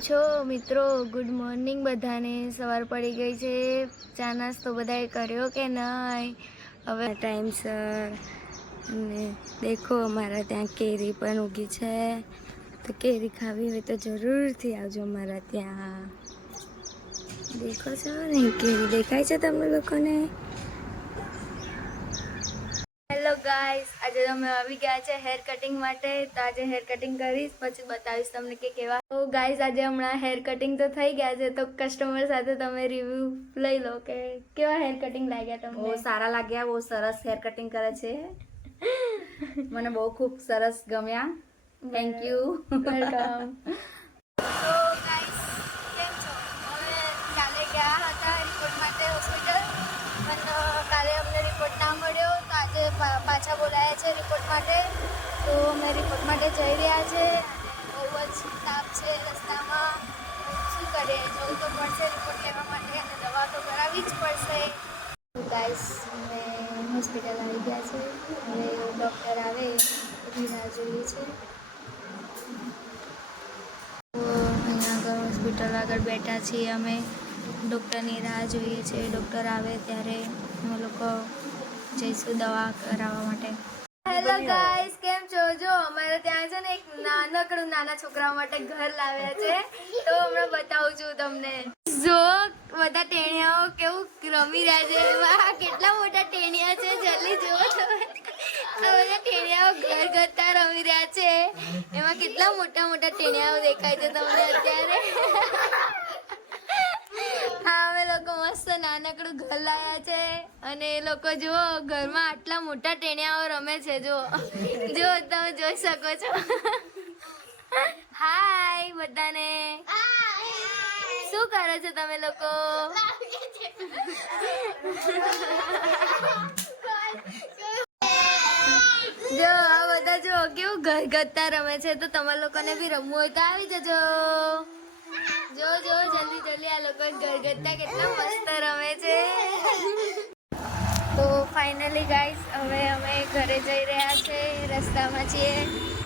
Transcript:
છો મિત્રો? Good morning બધાને. સવાર પડી ગઈ છે. ચા નાસ્તો બધાએ કર્યો કે નહીં? હવે ટાઈમસર અને દેખો અમારા ત્યાં કેરી પણ ઉગી છે. તો કેરી ખાવી હોય તો જરૂરથી આવજો અમારા ત્યાં. દેખો છો ને, કેરી દેખાય છે તમને લોકોને? હેલો ગાઈસ આજે અમે આવી ગયા છે હેર કટિંગ માટે. તો આજે હેર કટિંગ કરીશ, પછી બતાવીશ તમને કે કેવા તો ગાઈસ આજે હમણાં હેર કટિંગ તો થઈ ગયા છે તો કસ્ટમર સાથે તમે રિવ્યુ લઈ લો કે કેવા હેર કટિંગ લાગ્યા તમને? બહુ સારા લાગ્યા બહુ સરસ હેર કટિંગ કરે છે. મને બહુ ખૂબ સરસ ગમ્યા. થેન્ક યુ વેલકમ તો ગાઈસ કેમ છો? અમે કાલે ગયા હતા રિપોર્ટ માટે હોસ્પિટલ પણ કાલે અમને રિપોર્ટ ના મળ્યો. તો આજે પાછા બોલાયા છે રિપોર્ટ માટે. તો મેં રિપોર્ટ માટે કરીએ જવું તો હોસ્પિટલ આવી ગયા છે. હવે ડૉક્ટર આવે રાહ જોઈએ છે. અહીંયા આગળ હોસ્પિટલ આગળ બેઠા છીએ અમે. ડૉક્ટરની રાહ જોઈએ છીએ ડૉક્ટર આવે ત્યારે અમે લોકો જઈશું દવા કરાવવા માટે. હેલો ગાઈસ કેમ છો? જો અમારે ત્યાં છે ને એક નાનકડું નાના છોકરાઓ માટે ઘર લાવ્યા છે. તો હમણાં બતાવું છું તમને. જો બધા ટેણિયાઓ કેવું રમી રહ્યા છે. વાહ કેટલા મોટા ટેણિયા છે જલ્દી જુઓ તમે. બધા ટેણિયાઓ ઘર ઘરતા રમી રહ્યા છે. એમાં કેટલા મોટા મોટા ટેણિયાઓ દેખાય છે તમને અત્યારે? હા, અમે લોકો મસ્ત નાનકડું ઘર લાવ્યા છે. અને એ લોકો જુઓ, ઘરમાં આટલા મોટા ટેણિયાઓ રમે છે જો જો તમે જોઈ શકો છો. હાય બધાને. શું કરો છો તમે લોકો? જો, આ બધા જો કેવું ઘર ગત્તા રમે છે. તો તમારા લોકોને બી રમવું હોય તો આવી જજો. જો જો, જલ્દી જલ્દી. આ લોકો ગરગત્તા કેટલા મસ્ત રમે છે. તો ફાઇનલી ગાઈસ હવે અમે ઘરે જઈ રહ્યા છે. રસ્તામાં છીએ.